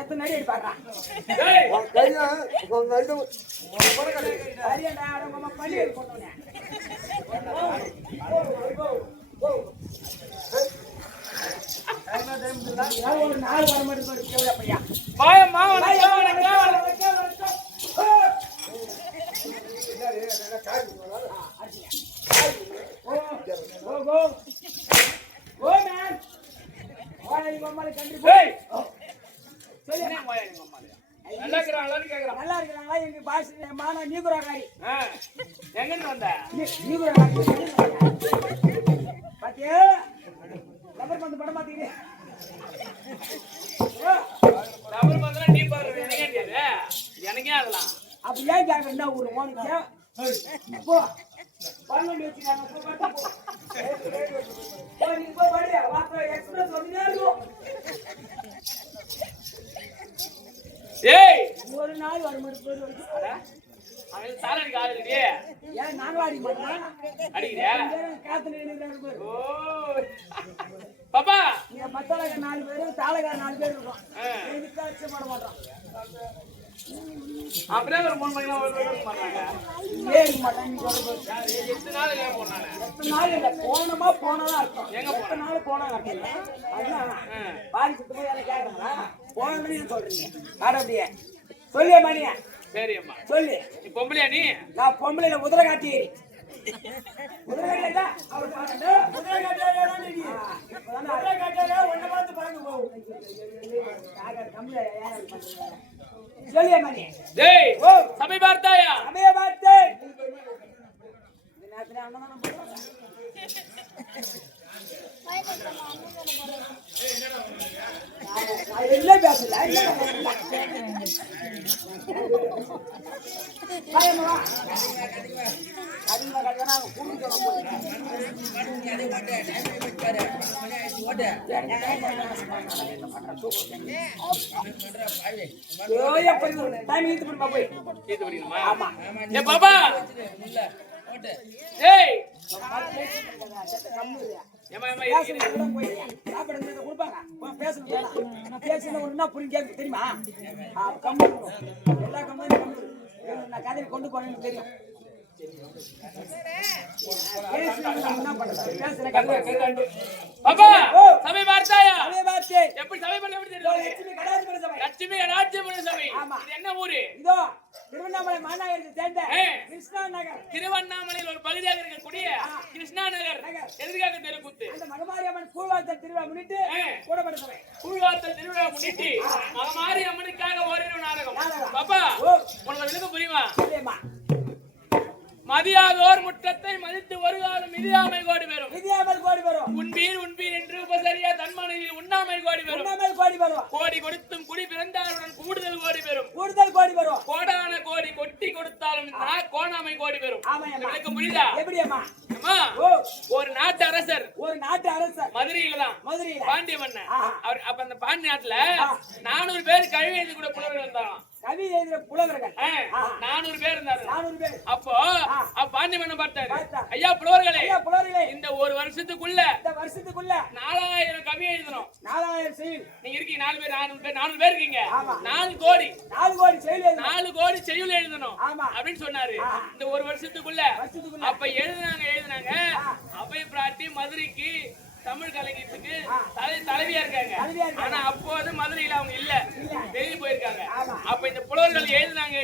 எத்தனை அடி பாடுறான் ஒரு நாள் வர மாட்டேன் பையா நல்லா இருக்கிறாங்களா எங்க பாஸ் மானா நீகுராகாரி எங்க வந்த பாத்தியா நம்பர் வந்து படம் பாத்தீங்க நம்பர் வந்து நீ பாரு எனக்கே அதெல்லாம் அப்ப ஏன் கேட்க என்ன ஊரு ஓனிச்சு போ பன்னெண்டு வச்சுக்காங்க போ வடியா வாப்பா எக்ஸ்பிரஸ் வந்துட்டே இருக்கும் ஏய் ஒரு நாள் வர மாட்டேன் அவன் சாலடி காலடி ஏன் நாங்க அடி மாட்டோம் அடிக்கிறியா காத்து நின்னுறாரு ஓ பாப்பா நீங்க மத்தளக 4 பேர் தாளகார 4 பேர் இருக்கோம் இதுக்கு அச்ச மாட மாட்டோம் அப்படியே ஒரு 3 மணிக்கு ஒரு பண்றாங்க ஏய் மாட்டேன் நீ சொல்றது யார் எத்தனை நாள் ஏன் போறானே எத்தனை நாள் இல்ல போனதா அர்த்தம் எங்க எத்தனை நாள் போனா அர்த்தம் அதான் பாதி சுத்த போய் யாரை கேக்குறாங்களா போனதுன்னு சொல்றீங்க ஆட அப்படியே சொல்லியே மணியா சரி அம்மா சொல்லு நீ பொம்பளையா நீ நான் பொம்பளையில குதிரை காட்டி குதிரை அவர் பாருங்க குதிரை காட்டியா நீ குதிரை காட்டியா ஒண்ணு பார்த்து பாருங்க போ சொல்லியே மணி டேய் ஓ சபை பார்த்தாயா சபை பார்த்தேன் இந்த நேரத்துல அண்ணன் போறாங்க இல்ல பேசல பயமா அதிகமா கட்டணா பாபா ஏய் தெரியுமா எல்லா கம்பெனியும் நான் கதையை கொண்டு போனேன்னு தெரியும் பாபா சபை பார்த்தாயா எப்படி சபை பண்ண எப்படி தெரியும் லட்சுமி கடாட்சிபுர சபை இது என்ன ஊரு இதோ திருவண்ணாமலை மாநகரத்தை சேர்ந்த கிருஷ்ணா நகர் திருவண்ணாமலையில் ஒரு பகுதியாக இருக்கக்கூடிய கிருஷ்ணா நகர் எதுக்காக தெருக்குத்து அந்த மகமாரி அம்மன் கூழ்வார்த்தல் திருவிழா முன்னிட்டு கூடப்பட்ட சபை கூழ்வார்த்தல் திருவிழா முன்னிட்டு மகமாரி அம்மனுக்காக ஓரிரு நாடகம் பாப்பா உனக்கு விளக்க புரியுமா மதியாதோர் முற்றத்தை மதித்து ஒரு காலம் மிதியாமல் கோடி பெறும் உன்பீர் என்று உபசரியா தன்மனையில் உண்ணாமல் கோடி பெறும் கோடி கொடுத்தும் குடி பிறந்தாருடன் கூடுதல் கோடி பெறும் கோடான கோடி கொட்டி கொடுத்தாலும் கோணாமை கோடி பெறும் எனக்கு புரியுதா எப்படியம்மா ஒரு நாட்டு அரசர் மதுரையில தான் பாண்டிய மன்னன் அவர் அப்ப அந்த பாண்டிய நாட்டுல 400 பேர் கல்வி எழுதி கூட புலவர்கள் இருந்தாராம் கவி எழுதிய புலவர்கள் 400 பேர் இருந்தாரு அப்போ பாண்டிய மன்னன் பார்த்தாரு ஐயா புலவர்களே இந்த ஒரு வருஷத்துக்குள்ள 4000 கவி எழுதணும் 4000 செயல் நீங்க இருக்கீங்க 400 பேர் இருக்கீங்க 4 கோடி செய்யுள் எழுதணும் அப்படின்னு சொன்னாரு இந்த ஒரு வருஷத்துக்குள்ள அப்ப எழுதுனாங்க அவை பிராட்டி மதுரைக்கு தமிழ் கலைஞருக்கு தலைவியா இருக்காங்க ஆனா அப்போது மதுரையில அவங்க இல்ல வெளியே போயிருக்காங்க அப்ப இந்த புலவர்கள் எழுதுனாங்க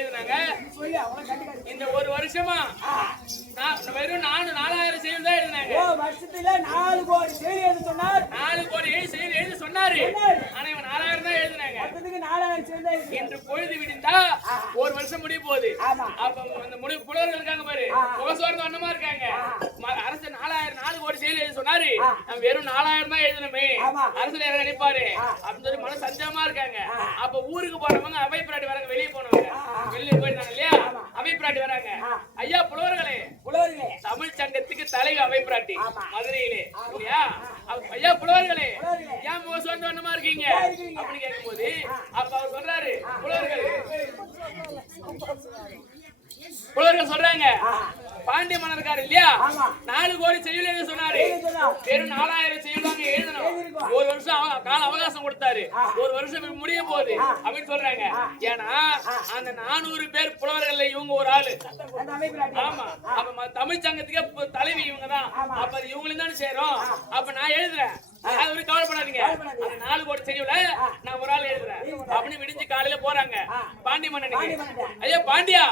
இந்த ஒரு வருஷமா வெறும் 4000 செய்யுள் தான் எழுதினாங்க வருஷத்துல 4 கோடி செய்யுள் எழுத சொன்னார் 4 கோடி செய்யுள் எழுத சொன்னாரு ஆனா இவன் 4000 தான் எழுதினாங்க இன்று பொழுது விடிந்தா ஒரு வருஷம் முடிய போகுது அப்ப அந்த புலவர்கள் இருக்காங்க பாரு முகசோர்ந்து அண்ணமா இருக்காங்க அரசு 4 கோடி செய்யுள் எழுத சொன்னாரு வெறும் 4000 தான் எழுதணுமே அரசுல என்ன நினைப்பாரு அப்படின்னு சொல்லி மன சஞ்சலமா இருக்காங்க அப்ப ஊருக்கு போனவங்க அவை பிராட்டி வராங்க வெளியே போனவங்க வெளியே போயிருந்தாங்க இல்லையா அவை பிராட்டி வராங்க ஐயா புலவர்களே தமிழ் சங்கத்துக்கு தலைவி அவை பிராட்டி மதுரையிலே இல்லையா ஐயா புலவர்களே ஏன் முகசோர்ந்து அண்ணமா இருக்கீங்க அப்படின்னு கேட்கும் போது அப்ப அவர் சொல்றாரு சொல்றாங்க பாண்டிய மன்னர் இருக்காரு இல்லையா 4 கோடி செய்யுள் எழுத சொன்னாரு. வெறும் 4000 செய்யுள் தாங்க எழுதணும். ஒரு வருஷம் கால அவகாசம் கொடுத்தாரு. ஒரு வருஷம் முடிய போகுது அப்படின்னு சொல்றாங்க. ஏன்னா அந்த 400 பேர் புலவர்கள் இவங்க ஒரு ஆளு. ஆமா, அப்ப தமிழ் சங்கத்துக்கே தலைவி இவங்க தான். அப்ப இவங்களும் தானே சேரும். அப்ப நான் எழுதுறேன், ஒரு கவலைப்படாதீங்க. அந்த 4 கோடி செய்யுள நான் ஒரு ஆள் எழுதுறேன் அப்படின்னு விடிஞ்சு காலையில போறாங்க பாண்டி மன்னனுக்கு. ஐயா பாண்டியா,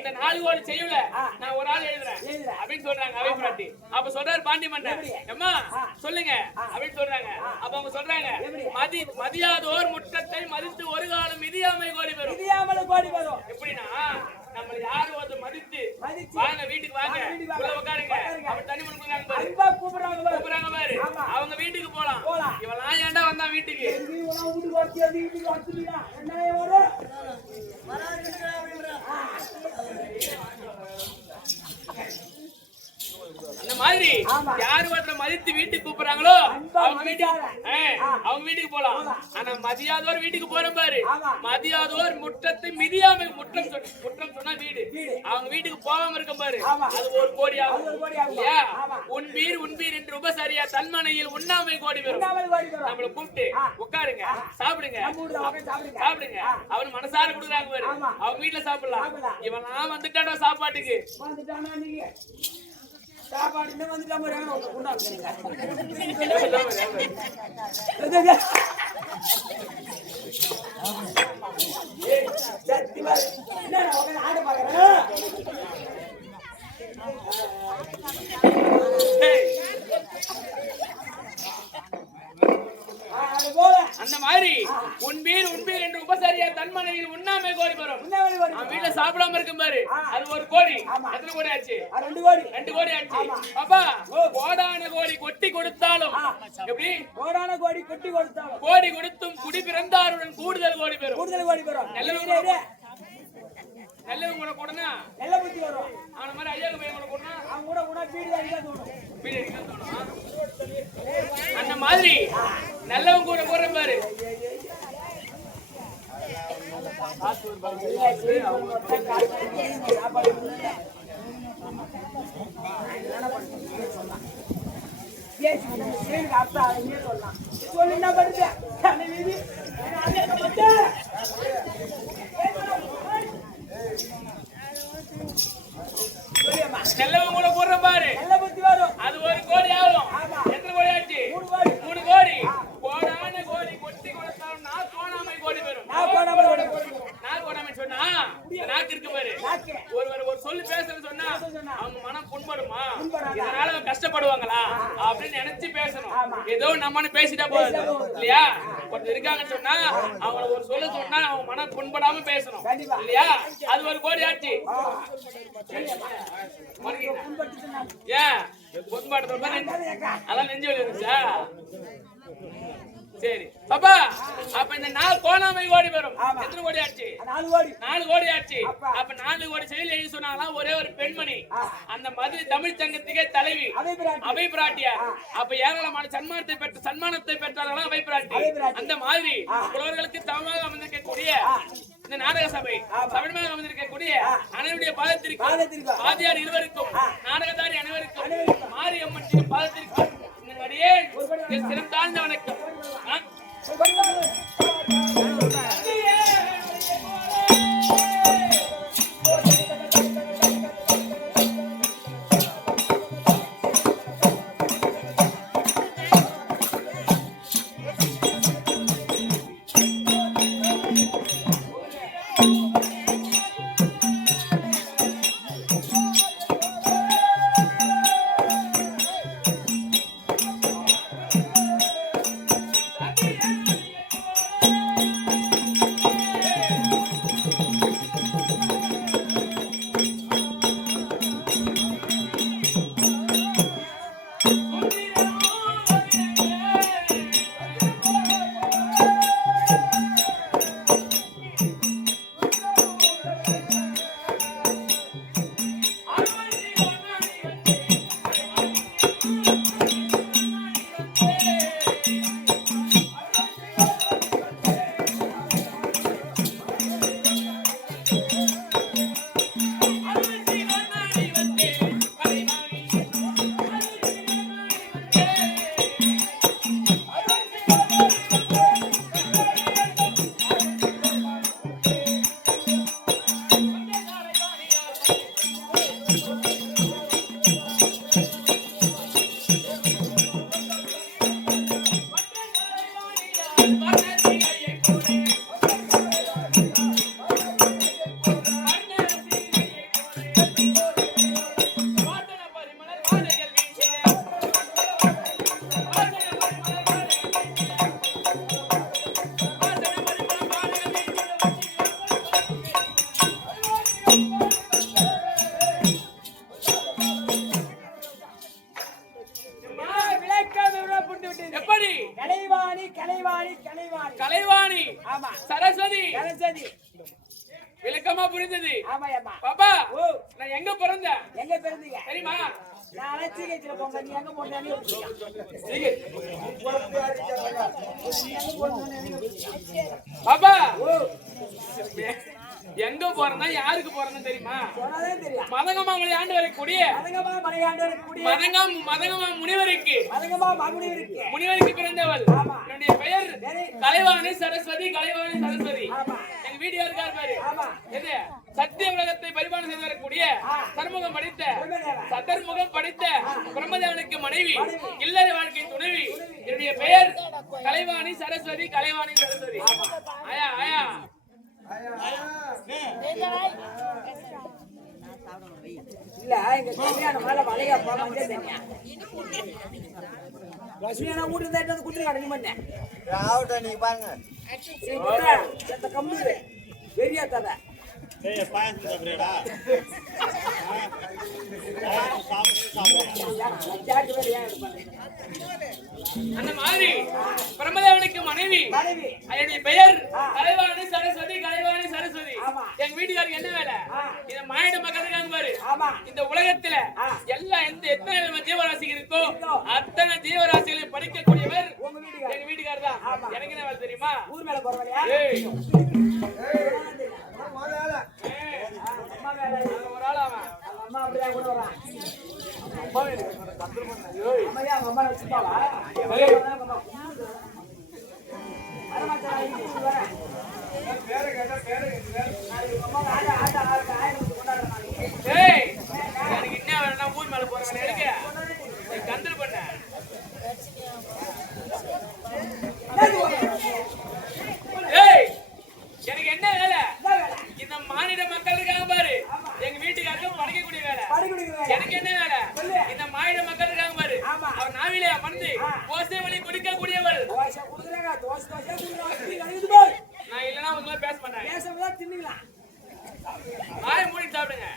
இந்த 4 கோடி செய்யுள நான் ஒரு ஆள் எழுதுறேன் அப்படின்னு சொல்றாங்க அவை பிராட்டி. அப்ப சொல்றாரு பாண்டி மன்னன், அம்மா சொல்லுங்க அப்படின்னு சொல்றாங்க. அப்ப அவங்க சொல்றாங்க, மதியாதோர் முற்றத்தை மதித்து ஒரு காலம் மிதியாமை கோடி வரும். எப்படின்னா நம்ம யாரும் வந்து மதித்து வாங்க வீட்டுக்கு வாங்க உள்ள உட்காருங்க அப்படி தண்ணி கொடுக்குறாங்க பாரு, கூப்பிடுறாங்க பாரு, அவங்க வீட்டுக்கு போலாம். இவெல்லாம் ஏன்டா வந்தா வீட்டுக்கு? அந்த மாதிரி யாரு ஒருத்தர மதித்து வீட்டுக்கு கூப்பிடுறாங்களோ அவங்க வீட்டுக்கு போலாம். ஆனா மதியாதோர் வீட்டுக்கு போற பாரு, மதியாதோர் முற்றத்தை மிதியாமை, முற்றம் சொன்னா வீடு, அவங்க வீட்டுக்கு போகாம இருக்க பாரு, அது 1 கோடி ஆகும். உன்பீர் என்று உபசரியா தன்மனையில் உண்ணாமை கோடி வரும். நம்மள கூப்பிட்டு உட்காருங்க சாப்பிடுங்க அவன் மனசார கொடுக்குறாங்க பாரு, அவங்க வீட்டுல சாப்பிடலாம். இவன் வந்துட்டாடா சாப்பாட்டுக்கு சாப்பாடு இன்னும் வந்துட்டா ஆட பாக்குறேன். அந்த மாதிரி உன்பீர் என்று உபசரியா தன்மனையில் உண்ணாமை கோடி வரும். வீட்டுல சாப்பிடாம இருக்கும் பாரு, அது 1 கோடி. எத்தனை கோடி ஆச்சு? 2 கோடி ஆச்சு. அப்பா கோடான கோடி கொட்டி கொடுத்தாலும் எப்படி? கோடான கோடி கொட்டி கொடுத்தாலும் கோடி கொடுத்தும் குடி பிறந்தாருடன் கூடுதல் கோடி பெறும். நல்லவங்க கூட கூடனா நல்ல புத்தி வரும். அவன மாதிரி ஐயாக்கு போய் கூட கூடனா அவங்க கூட பீடி அடிக்க தோணும். அந்த மாதிரி நல்லவங்க கூட போற பாரு. சொல்லுன்னா படுத்து நல்லவங்க கூட போற பாரு, நல்ல புத்தி வரும். அது 1 கோடி ஆகும். எத்தனை கோடி ஆச்சு? 3 கோடி. கோடான கோடி கொட்டி கொடுத்தாலும் நான் கோணாமை கோடி பெறும். நான் கோணாமை சொன்னா நாக்கு இருக்கு பாரு, ஒரு சொல்லு பேசுறது சொன்னா அவங்க மனம் புண்படுமா, இதனால கஷ்டப்படுவாங்களா அப்படின்னு நினைச்சு பேசணும். ஏதோ நம்மன்னு பேசிட்டா போதும் இல்லையா? ஒருத்தர் இருக்காங்கன்னு சொன்னா அவங்க ஒரு சொல்ல சொன்னா அவங்க மனம் புண்படாம பேசணும் இல்லையா? அது 1 கோடி ஆச்சு. ஏன் புண்பாடுற அதான் நெஞ்சு வலி இருந்துச்சா? சரி பாப்பா, அப்ப இந்த 4 கோணாமை கோடி வரும். எத்தனை கோடி ஆச்சு? 4 கோடி ஆச்சு. அப்ப 4 கோடி செயல் எழுதி சொன்னாங்களா ஒரே ஒரு பெண்மணி, அந்த மதுரை தமிழ் சங்கத்துக்கே தலைவி அவை பிராட்டியார். அப்ப ஏராளமான சன்மானத்தை பெற்றார்களா அவை பிராட்டி. அந்த மாதிரி புலவர்களுக்கு சமமாக அமர்ந்திருக்கக்கூடிய இந்த நாடக சபை தமிழமாக அமர்ந்திருக்கக்கூடிய அனைவருடைய பாதத்திற்கு பாதியார் இருவருக்கும் நாடகதாரி அனைவருக்கும் மாரியம்மன் பாதத்திற்கு சிறம் தாழ்ந்த வணக்கம். சரஸ்வதி விளக்கமா புரிந்தது. ஆமா ஆமா. பாப்பா ஓ நான் எங்க பிறந்தேன்? எங்க பிறந்தீங்க தெரியுமா? நான் அலட்சியத்துல போங்க. நீ எங்க போறேன்னு பாப்பா ஓ எங்க போறேன்னா யாருக்கு போறேன்னு தெரியுமா? சொன்னாதே தெரியும். மதங்கமாமலை ஆண்டு வரக்கூடிய மதங்கமா மலையாண்டு இருக்கக்கூடிய மதங்கமா முனிவருக்கு மதங்கமா மகுடி இருக்கு. முனிவருக்கு பிறந்தவள். ஆமா. என்னுடைய பெயர் கலைவாணி சரஸ்வதி. கலைவாணி சரஸ்வதி. ஆமா. எங்க வீடியோ இருக்காரு பாரு. ஆமா. எது சத்திய உலகத்தை பரிபாலனை செய்து வரக்கூடிய சர்முகம் படித்த சதர்முகம் படித்த பிரம்மதேவனுக்கு மனைவி இல்லற வாழ்க்கை துணைவி. என்னுடைய பெயர் கலைவாணி சரஸ்வதி. கலைவாணி சரஸ்வதி. ஆயா ஆயா இல்ல இங்க கல்யாணம் மேல மலையா போனதே தனியா லட்சுமியா ஊட்டு தேட்டு குதிரை கடை பண்ணேன் ராவுட்ட நீ பாருங்க செத்த கம்பு பெரிய கதை ஏய் பாயன் சாப்பிடுடா அந்த மாதிரி பிரம்மதேவனுக்கு மனைவி என்னுடைய பெயர் கலைவாணி சரஸ்வதி. கலைவாணி சரஸ்வதி. எங்க வீட்டுக்காரருக்கு என்ன வேலை? இந்த மானிட மக்களுக்காக பாரு. இந்த உலகத்துல எல்லா எத்தனை ஜீவராசிகள் இருக்கோ அத்தனை ஜீவராசிகளையும் படிக்கக்கூடியவர் எங்க வீட்டுக்காரர் தான். எனக்கு என்ன வேலை தெரியுமா? ஊர் மேல போறவளையா ஒரு ஆள் அவன் அம்மா அப்படியே கூட வரான். அம்மையா அம்மா வச்சுப்பாவா எனக்கு என்ன வேணும்னா ஊர் மேல போறவன் எடுக்க கந்தல் பண்ண எனக்கு என்ன வேலை? இந்த மாநில மக்கள் இருக்காங்க பாரு. எங்க வீட்டுக்காரருக்கு படிக்கக்கூடிய வேலை. எனக்கு என்ன வேலை? இந்த மாநில மக்கள் இருக்காங்க பாரு. அவர் நாவிலே அமர்ந்து ஓசை வழி குடிக்கக்கூடியவள். நான் இல்லைன்னா உங்க பேச மாட்டேன். தின்னுக்கலாம் வாய மூடி சாப்பிடுங்க.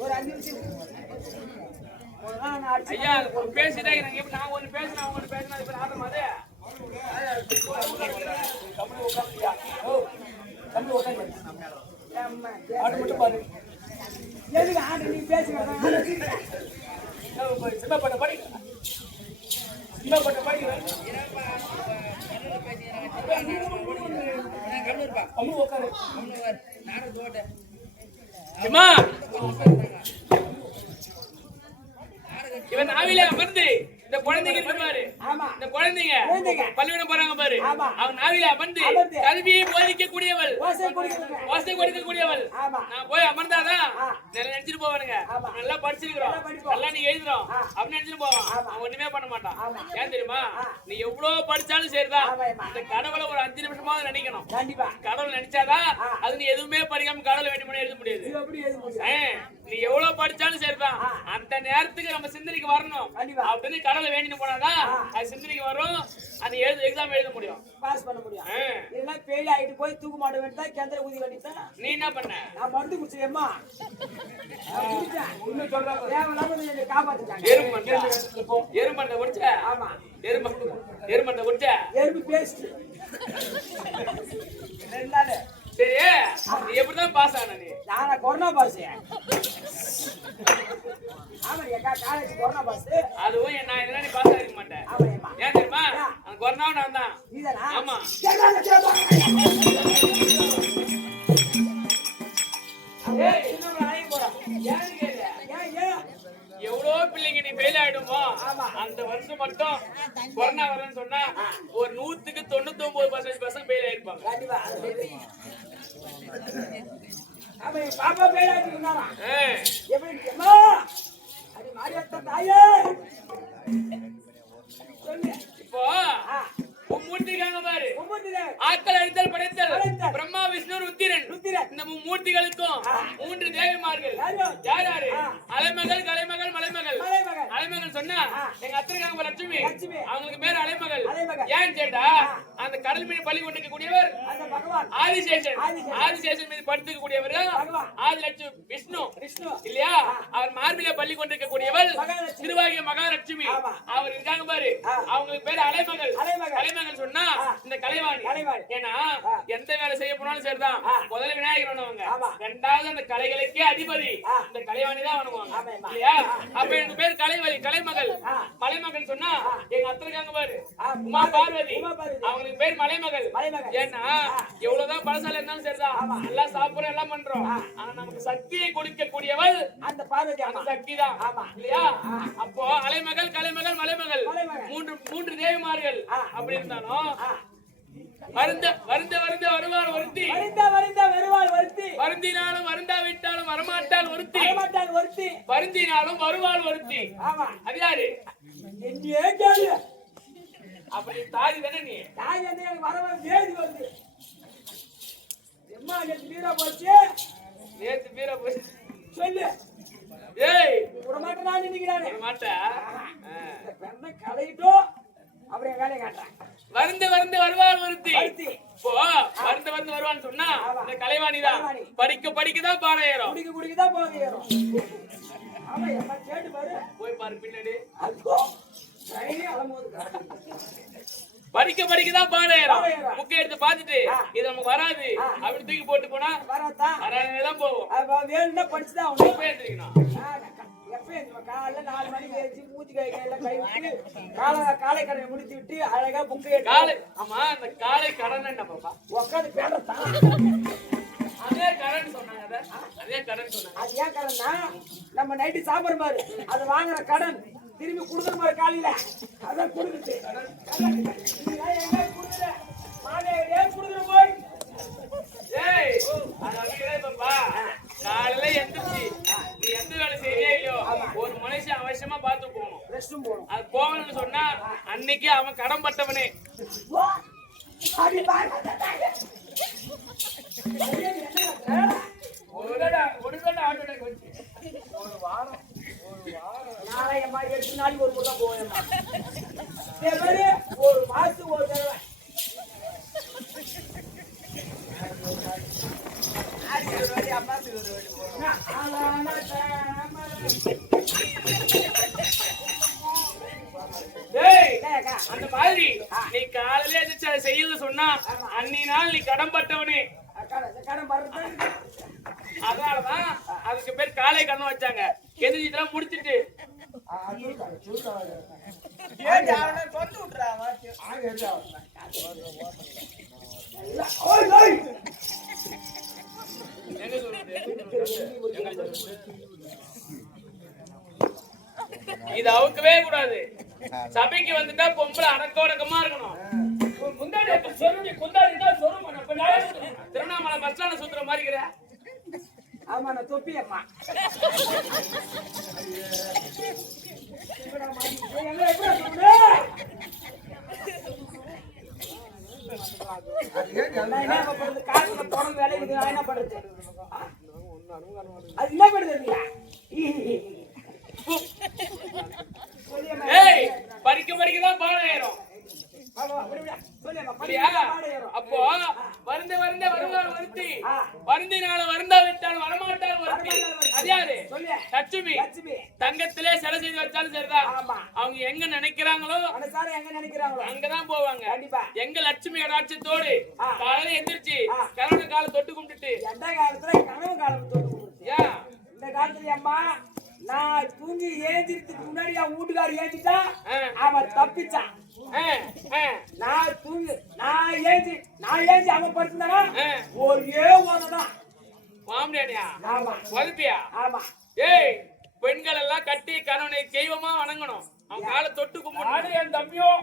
ஒரு 5 நிமிஷம் ஐயா பேசிட்டே நான் ஒண்ணு பேசினா அவங்க ஒண்ணு பேசினா இப்ப ஆதம் அது மட்டும் பாரு எதுக்கு ஆண்டு நீ பேசுங்க சின்னப்பட்ட படி சின்னப்பட்ட படி இவன் நாவிலே அமர்ந்து இந்த குழந்தைங்க இருக்கு பாரு. இந்த குழந்தைங்க பள்ளிக்கூடம் போறாங்க பாரு. அவன் நாவிலே அமர்ந்து கல்வியை போதிக்கக்கூடியவள். ஓசை கொடுக்கக்கூடியவள். நான் போய் அமர்ந்தாதான் நல்லா நினைச்சிட்டு போவானுங்க. நல்லா படிச்சிருக்கிறோம் நல்லா நீ எழுதுறோம் அப்படின்னு நினைச்சிட்டு போவான். அவன் ஒண்ணுமே பண்ண மாட்டான். ஏன் தெரியுமா? நீ எவ்வளவு படிச்சாலும் சரிதான் இந்த கடவுளை ஒரு 5 நிமிஷமாவது நினைக்கணும். கடவுள் நினைச்சாதான் அது நீ எதுவுமே படிக்காம கடவுளை வேண்டி பண்ணி எழுத முடியாது. நீ எவ்வளவு படிச்சாலும் சரிதான் அந்த நேரத்துக்கு நம்ம சிந்தனைக்கு வரணும் அப்படின்னு கடவுளை வேண்டிட்டு போனாதான் அது சிந்தனைக்கு வரும். அது எக்ஸாம் எழுத முடியும், பாஸ் பண்ண முடியும். இதெல்லாம் ஃபெயில் ஆயிட்டு போய் தூக்க மாட்ட வேண்டியதா கேந்திர ஊதி வேண்டியதா. நீ என்ன பண்ண? நான் மருந்து குடிச்சேம்மா குடிச்சேன். இன்னும் சொல்றேன் தேவையில்லாம என்னை காப்பாத்திட்டாங்க. எறும்பண்டை குடிச்ச? ஆமா எறும்பண்டை குடிச்ச? எறும்பு பேஸ்ட் 2 நாள். சரி நீ எப்படிதான் பாஸ் ஆன? நீ நானா கொரோனா பாஸ். ஆமா எக்கா காலேஜ் கொரோனா பாஸ். அதுவும் நான் இதெல்லாம் நீ பாஸ் ஆக மாட்டேன். ஆமாம்மா. ஏன் தெரியுமா? அந்த கொரோனாவை நான் தான். நீதானா? ஆமா. எவ்வளோ பிள்ளைங்க நீ ஃபெயில் ஆயிடுமோ அந்த வருஷம் மட்டும் கொரோனா வரலன்னு சொன்னா ஒரு 100க்கு 99% பசங்க ஃபெயில் ஆயிருப்பாங்க. பாப்பா ஃபெயில் ஆயிட்டுனாரா? எப்படி அம்மா அடி மாரியத்த தாயே சொல்லு. இப்போ மூர்த்திக்காங்க பாரு. ஆட்கள் அழித்தல் படைத்தல் பிரம்மா விஷ்ணு ருத்திரன் இந்த மூர்த்திகளுக்கும் 3 தேவிமார்கள் யார் யாரு அலைமகள் கலைமகள் மலைமகள் அலைமகள் சொன்னா எங்க அத்திரிக்காங்க லட்சுமி அவங்களுக்கு பேர் அலைமகள் ஏன் கேட்டா அந்த கடல் மீது பள்ளி கொண்டிருக்கக்கூடியவர் ஆதிசேஷன் மீது படுத்துக்க கூடியவர் ஆதிலட்சுமி விஷ்ணு இல்லையா அவர் மார்பிலே பள்ளி கொண்டிருக்கக்கூடியவர் திருவாகிய மகாலட்சுமி அவர் இருக்காங்க பாரு அவங்களுக்கு பேரு அலைமகள் அலைமகள் சொன்னா இந்த கலைவாணி ஏன்னா எந்த வேலை செய்ய போனாலும் சரிதான் முதல்ல விநாயகர் வணங்குவாங்க ரெண்டாவது அந்த கலைகளுக்கே அதிபதி இந்த கலைவாணி தான் வணங்குவாங்க இல்லையா அப்ப எனக்கு பேர் கலைமகள் மலைமகள் சொன்னா எங்க அத்தை இருக்காங்க பாரு உமா பார்வதி அவங்களுக்கு பேர் மலைமகள் ஏன்னா எவ்வளவுதான் பழசால இருந்தாலும் சரிதான் எல்லாம் சாப்பிடுறோம் எல்லாம் பண்றோம் ஆனா நமக்கு சக்தியை கொடுக்கக்கூடியவள் அந்த பார்வதி அந்த சக்தி தான் இல்லையா அப்போ அலைமகள் கலைமகள் மலைமகள் மூன்று தேவிமார்கள் அப்படி இருந்தாலும் வருந்த வருந்த வருந்த வருவாள் ஒருத்தி வருவாள் ஒருத்தி வருந்தினாலும் வருந்தா விட்டாலும் வரமாட்டாள் ஒருத்தி வருந்தினாலும் வருவாள் ஒருத்தி அது யாரு அப்படி தாதி தானே நீ தாதி வந்து எனக்கு வர தேதி வந்து எம்மா நேத்து பீரா போச்சு சொல்லு ஏய் ஒரு மாட்ட நான் நினைக்கிறானே ஒரு மாட்ட பெண்ணை கலையிட்டோம் அப்படியே வேலையை காட்டுறேன் வருந்த வருவாள் ஒருத்தி இப்போ வருந்த வருவான்னு சொன்னா இந்த கலைவாணி தான் படிக்கதான் பாறை ஏறும் குடிக்கதான் பாறை ஏறும் ஆமா எம்மா கேட்டு பாரு போய் பாரு பின்னாடி படிக்கதான் பாடம் புக்கை எடுத்து பாத்துட்டு இது நமக்கு வராது அப்படி தூக்கி போட்டு போனா வராதான் போவோம் வேணும்னா படிச்சுதான் காலைல 4 மணிக்கு வச்சு மூச்சு காலை கடனை முடிச்சு விட்டு அழகா புக்கை ஆமா அந்த காலை கடன் என்ன பாப்பா உட்காந்து பேரத்தான் அதே கடன் சொன்னாங்க அது ஏன் கடன்னா நம்ம நைட்டு சாப்பிடுற மாதிரி அது வாங்குற கடன் திரும்பி கொடுக்கணும் பாரு காலையில அதான் கொடுக்குது காலையில எந்திரிச்சு நீ எந்த வேலை செய்யவே இல்லையோ ஒரு மனுஷன் அவசியமா பார்த்து போகணும் அது போகணும்னு சொன்னா அன்னைக்கு அவன் கடன் பட்டவனே ஒரு வாரம் நாளையம்மா 8 நாளைக்கு ஒரு முறை போவேம்மா ஒரு மாசத்துக்கு ஒரு தடவை அந்த மாதிரி நீ காலையில எதிர்த்து செய்யல சொன்னா அன்னி நாள் நீ கடன் பட்டவனே அதனாலதான் அதுக்கு பேர் காலை கடன் வச்சாங்க எதிர்த்து முடிச்சிட்டு இது அவுக்கவே கூடாது சபைக்கு வந்துட்டா பொம்பளை அடக்கமா இருக்கணும் திருவண்ணாமலை பஸ் ஸ்டாண்ட்ல சுத்துற மாதிரி இருக்கிற ஆமா நான் தொப்பி அம்மா என்ன பண்றது அது என்ன பண்றது படிக்கதான் பாடம் ஏறும் அப்போ வருந்த வருவார் ஒருத்தி வருந்தினால வருந்தா விட்டாலும் வரமாட்டால் ஒருத்தி அது யாரு லட்சுமி தங்கத்திலே சிலை செய்து வச்சாலும் சரிதான் அவங்க எங்க நினைக்கிறாங்களோ அங்கதான் போவாங்க எங்க லட்சுமி கடாட்சத்தோடு காலையில எந்திரிச்சு கனவு காலம் தொட்டு கும்பிட்டுட்டு எந்த காலத்துல கனவு காலம் தொட்டு கும்பிட்டு இந்த காலத்துல அம்மா நான் தூங்கி ஏஞ்சிறதுக்கு முன்னாடி என் வீட்டுக்காரர் ஏஞ்சிட்டா அவன் தப்பிச்சான் நான் ஏஞ்சி அவன் படுத்துனா ஒரே ஓததான் மாமியாரியா ஆமா ஏய் பெண்கள் எல்லாம் கட்டி கணவனை தெய்வமா வணங்கணும் அவன் காலை தொட்டு கும்பிட்டு என் தம்பியும்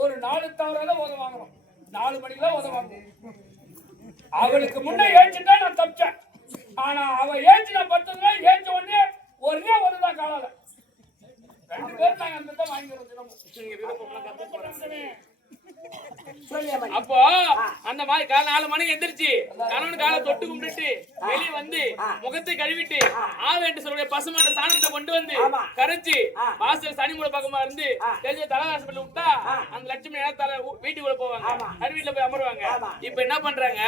ஒரு 4 தவறால ஓத வாங்கணும் 4 மணிக்கெல்லாம் ஓத வாங்கணும் அவளுக்கு முன்ன ஏஞ்சிட்டா நான் தப்பிச்சேன் ஆனா அவ ஏஞ்சி நான் படுத்ததுன்னா ஏஞ்ச உடனே ஒரே ஒருதான் காலால 2 பேர் நாங்க அந்த வாங்கி அப்போ அந்த மாதிரி காலை 4 மணிக்கு எந்திரிச்சு கணவன் காலை தொட்டு கும்பிட்டு வெளியே வந்து முகத்தை கழுவிட்டு ஆவேண்டு சொல்ற பசுமாட்ட சாணத்தை கொண்டு வந்து கரைச்சு வாசல் சனி மூல பக்கமா இருந்து தெரிஞ்ச தலைவாசல் பண்ணி விட்டா அந்த லட்சுமி நேரத்தால வீட்டுக்குள்ள போவாங்க அது வீட்டுல போய் அமருவாங்க. இப்ப என்ன பண்றாங்க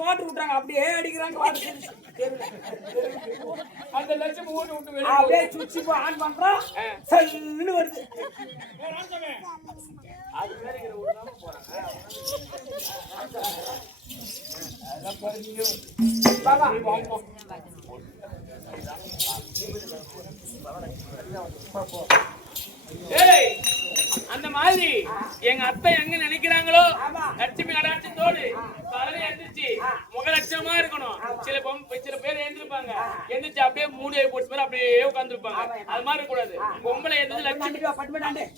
மோட்டர் விட்டாங்க அப்படியே அடிக்கிறாங்க அந்த லட்சுமி ஓட்டு விட்டு அப்படியே சுவிட்ச் ஆன் பண்றோம் சல்லுன்னு வருது. அது மாதிரி போறாங்க பாபா ஏய் அந்த மாதிரி எங்க அத்தை எங்க நினைக்கிறாங்களோ லட்சுமி கடாட்சத்தோடு காலையில எந்திரிச்சு முகலட்சமா இருக்கணும். சில பேர் எழுந்திருப்பாங்க எந்திரிச்சு அப்படியே மூடியை போட்டு பேர் அப்படியே உட்கார்ந்துருப்பாங்க. அது மாதிரி கூடாது. பொம்பளை எந்திரிச்சு லட்சுமி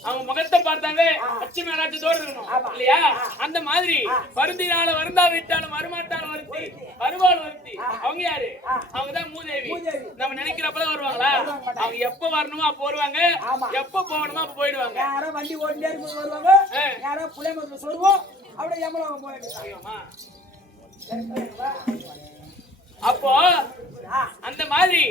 அவங்க முகத்தை பார்த்தாங்க லட்சுமி கடாட்சத்தோடு இருக்கணும் இல்லையா? அந்த மாதிரி பருந்தினால வருந்தா விட்டாலும் வருமாட்டாலும் வருத்தி வருவாள் வருத்தி அவங்க யாரு? அவங்கதான் மூதேவி. நம்ம நினைக்கிறப்பதான் வருவாங்களா? அவங்க எப்ப வரணுமோ அப்ப வருவாங்க, எப்ப போகணுமோ அப்ப போயிடுவாங்க. யாரோ வண்டி ஓட்டிலே இருக்கும் வருவாங்க, யாரோ புள்ளை மரத்துல சொல்லுவோம் அப்படியே எம்மளவங்க போயிடுவாங்க. அப்போ அந்த மாதிரி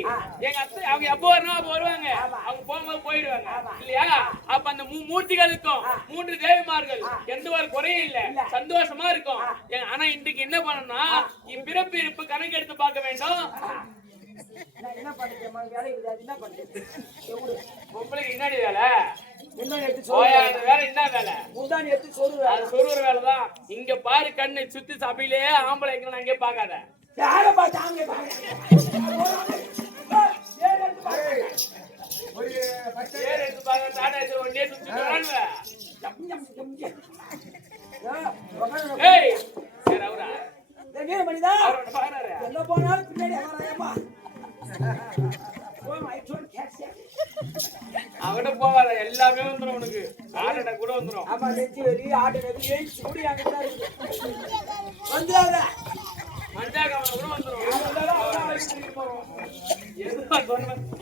எங்க அத்தை அவங்க எப்ப வரணும் அப்ப வருவாங்க, அவங்க போகும்போது போயிடுவாங்க இல்லையா? அப்ப அந்த மூர்த்திகளுக்கும் 3 தேவிமார்கள் எந்த ஒரு குறையும் இல்ல, சந்தோஷமா இருக்கும். ஆனா இன்றைக்கு என்ன பண்ணணும்னா பிறப்பு இருப்பு கணக்கு எடுத்து பார்க்க வேண்டும். என்ன பண்ணுறேன் வேலை என்ன பண்ணுறது பொம்பளைக்கு என்னடி வேலை? வேலை என்ன வேலை? முந்தானி எடுத்து சொருகிற வேலைதான். இங்க பாரு கண்ணு சுத்தி சபையிலே ஆம்பளை அங்கே பாக்காத. யாரை பார்த்தாங்க எங்க போனாலும் பின்னாடி அவகிட்ட போவாத எல்லாமே வந்துடும் உனக்கு. ஆட்டை கூட வந்துடும். ஆமா நெஞ்சு வலி ஆட்டை கூட அங்கதான் இருக்கு வந்துடாத மஞ்சாக்காம கூட வந்துடும்.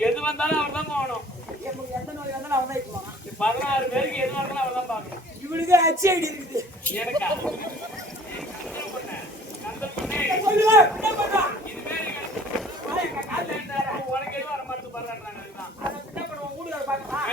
எது வந்தாலும் அவர் தான் போகணும். எந்த நோய் வந்தாலும் அவன் தான் இருக்குவாங்க. 16 பேருக்கு எது வந்தாலும் அவர் தான் பார்க்கணும். இவனுக்கு அச்சு ஐடி இருக்குது. எனக்கா உனக்கு எதுவும் வர மாட்டேன் பாடுறாங்க. ஊடுகார பாக்கலாம்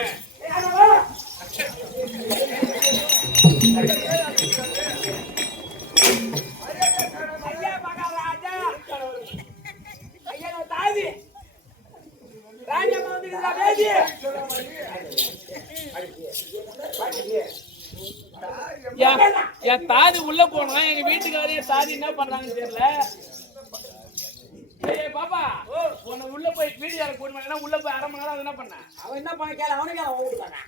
என் தாதி உள்ள போனா எங்க வீட்டுக்காரே தாதி என்ன பண்றாங்கன்னு தெரியல. பாப்பா உன்னை உள்ள போய் வீட்டுக்கார கூட்டு உள்ள போய் 1/2 மணி நேரம் என்ன பண்ண? அவன் என்ன பண்ண கேள அவனுக்கு அவன் ஓடுவாங்க.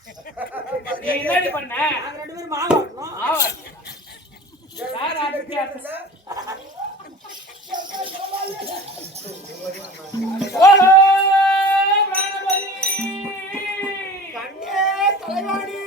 நீ என்னடி பண்ண? நாங்க 2 பேரும் மாவு ஆட்டணும். யார் ஆடுறது? ஓஹோ பிராணபலி கண்ணே தலைவாணி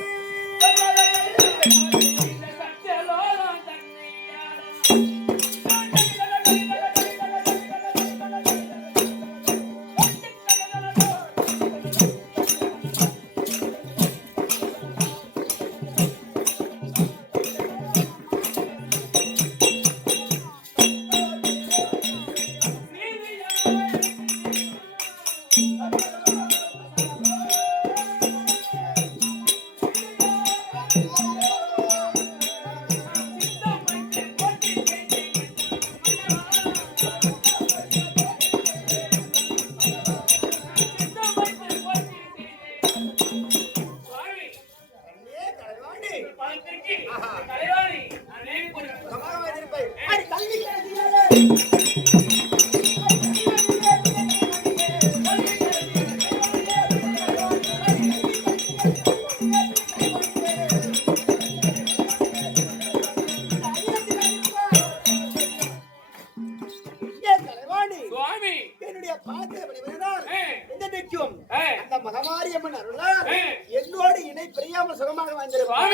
என்னோடு இணை பிரியாமல் சுகமாக வாழ்ந்திருப்பார்.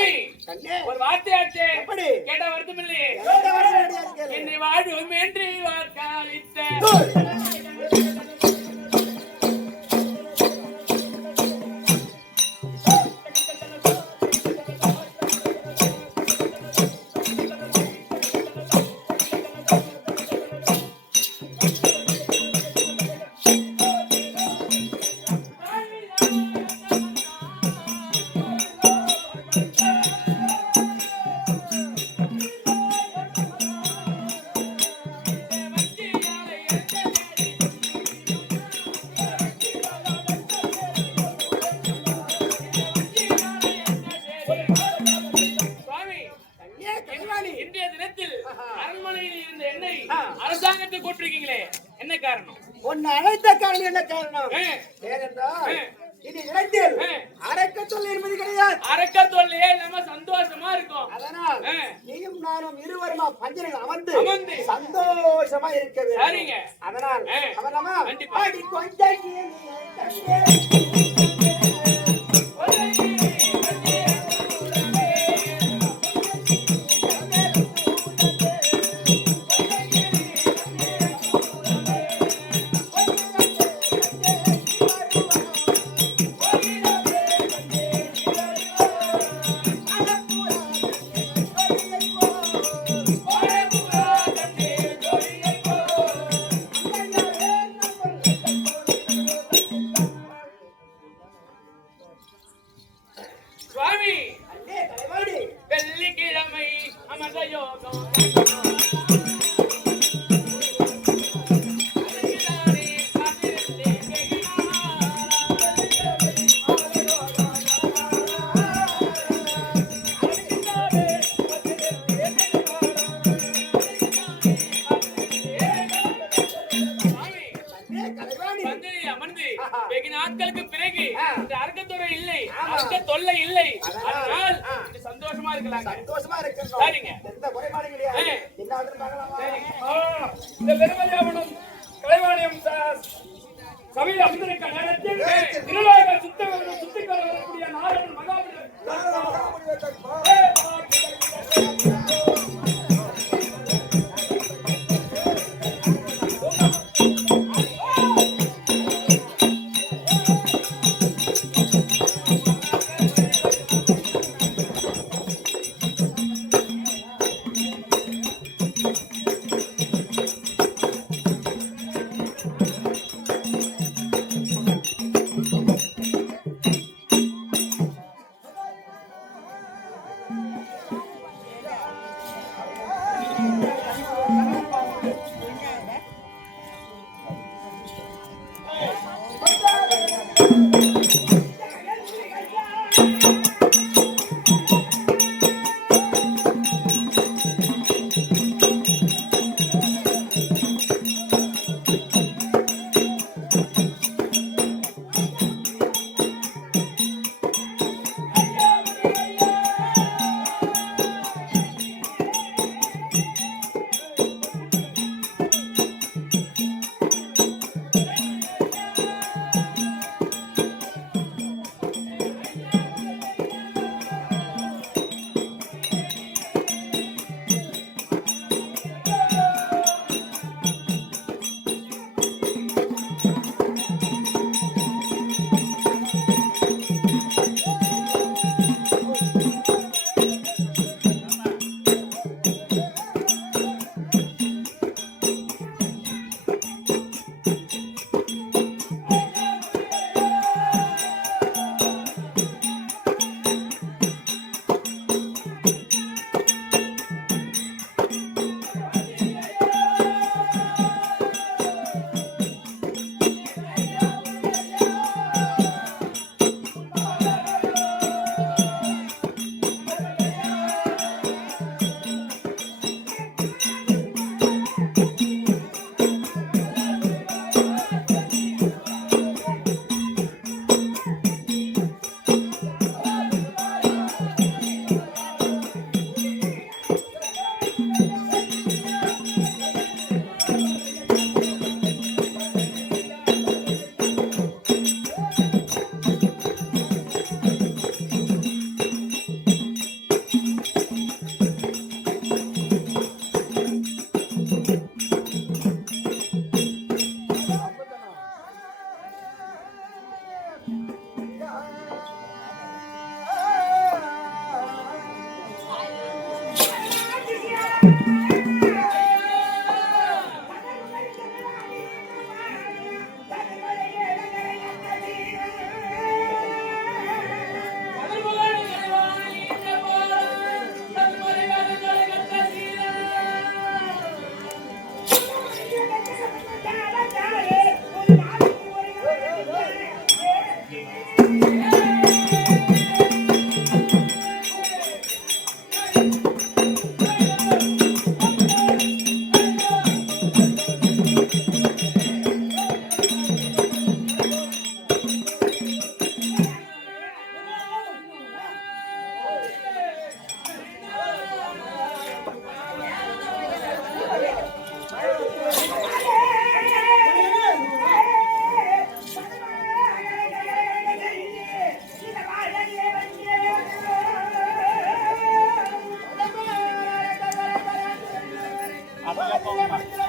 ஒரு வார்த்தையாச்சே கேட்ட வருத்தம் இல்லையே. என்னை வாழும் என்று வாக்களித்த சமயத்தை கூப்பிட்டுருக்கீங்களே என்ன காரணம்? உன்னை அழைத்த காரணம் என்ன காரணம்? ஏனென்றால் இது இடத்தில் அரக்கத்தொல்லை என்பது கிடையாது. அரக்கத்தொல்லையே நம்ம சந்தோஷமா இருக்கும். அதனால் நீயும் நானும் இருவருமா பஞ்சனையில் அமர்ந்து சந்தோஷமா இருக்கிறது. சரிங்க. அதனால் அவனமா கண்டிப்பா. ஆடி கொஞ்சம் சுவாமி அண்ணே தலைவாடி வெள்ளிக்கிழமை அமர்ந்த யோகம் அமர்ந்து வெகு நாட்களுக்கு பிறகு இந்த அரக்கத்தொல்லை இல்லை, அரக்க தொல்லை இல்லை. அதனால் சந்தோஷமா இருக்கலாம். சந்தோஷமா இருக்கிறோம். சரிங்க. எந்த குறைபாடும் கிடையாது. என்ன ஆகுதுன்னு பார்க்கலாமா? இந்த பெருமதியாவனம் கலைவாணியம் சபையில் அமர்ந்திருக்க நேரத்தில் திருவாரூர் சுத்திக்கார வரக்கூடிய நாராயணன் மகாபலி மந்திர